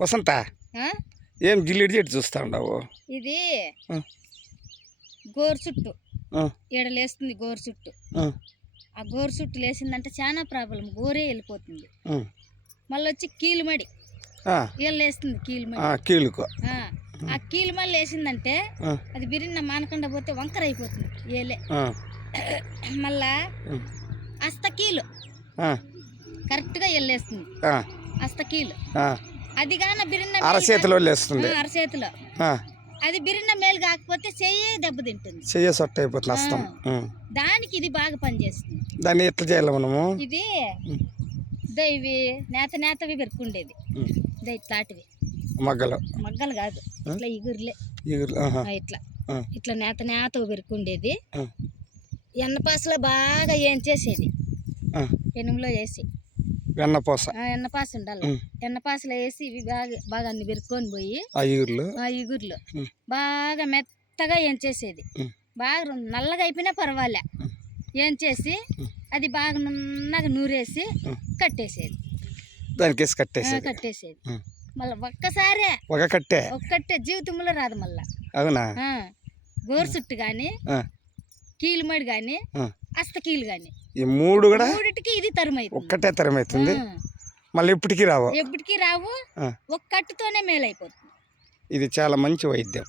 వసంత ఏం జిల్లిడి చెట్టు చూస్తా ఉండవు? ఇది గోరు చుట్టు లేస్తుంది. గోరు చుట్టు ఆ గోరు చుట్టు లేసిందంటే చాలా ప్రాబ్లం. గోరే వెళ్ళిపోతుంది. మళ్ళీ వచ్చి కీలుమడి లేస్తుంది. కీలుకు ఆ కీలుమడి లేసిందంటే అది బిరిన్న మానకుండా పోతే వంకర అయిపోతుంది. ఏలే మళ్ళా అస్తకీలు కరెక్ట్గా వెళ్ళేస్తుంది. అస్తకీలు అది గాన బిరిన్న అరచేతిలో లేస్తుంది. అరచేతిలో అది బిరిన్న మేలు కాకపోతే చెయ్యే దెబ్బతింటుంది. చెయ్య సొట్ట అయిపోతుంది అస్తం. దానికి ఇది బాగా పనిచేస్తుంది. దాన్ని ఎట్లా చేయాలి మనము? ఇది ఇవి నేతవి పెరుకుండేది. ఇట్లాంటివి మగ్గలు కాదు, ఇట్లా ఇగురులే ఇట్లా నేతవి పెరుకుండేది. ఎన్నపాసలో బాగా ఏం చేసేది, పెనుములో వేసి వెన్నపాస ఉండాలి. ఎన్నపాసలో వేసి ఇవి బాగా అన్ని పెరుక్కొని పోయి ఇగుర్లు బాగా మెత్తగా ఏం చేసేది. బాగా నల్లగా అయిపోయినా పర్వాలే, ఏం చేసి అది బాగా నున్నగా నూరేసి కట్టేసేది. దానికి కట్టేసేది మళ్ళీ ఒక్కసారే ఒక్కటే జీవితంలో రాదు మళ్ళా. అవునా? గోరు చుట్టు గాని, కీలుమడి గాని, అస్తకీలు గాని ఈ మూడిటికి ఇది ఒక్కటే తరమైతుంది. మళ్ళీ ఎప్పటికీ రావు. ఒక్కట్టుతోనే మేలైపోతుంది. ఇది చాలా మంచి వైద్యం.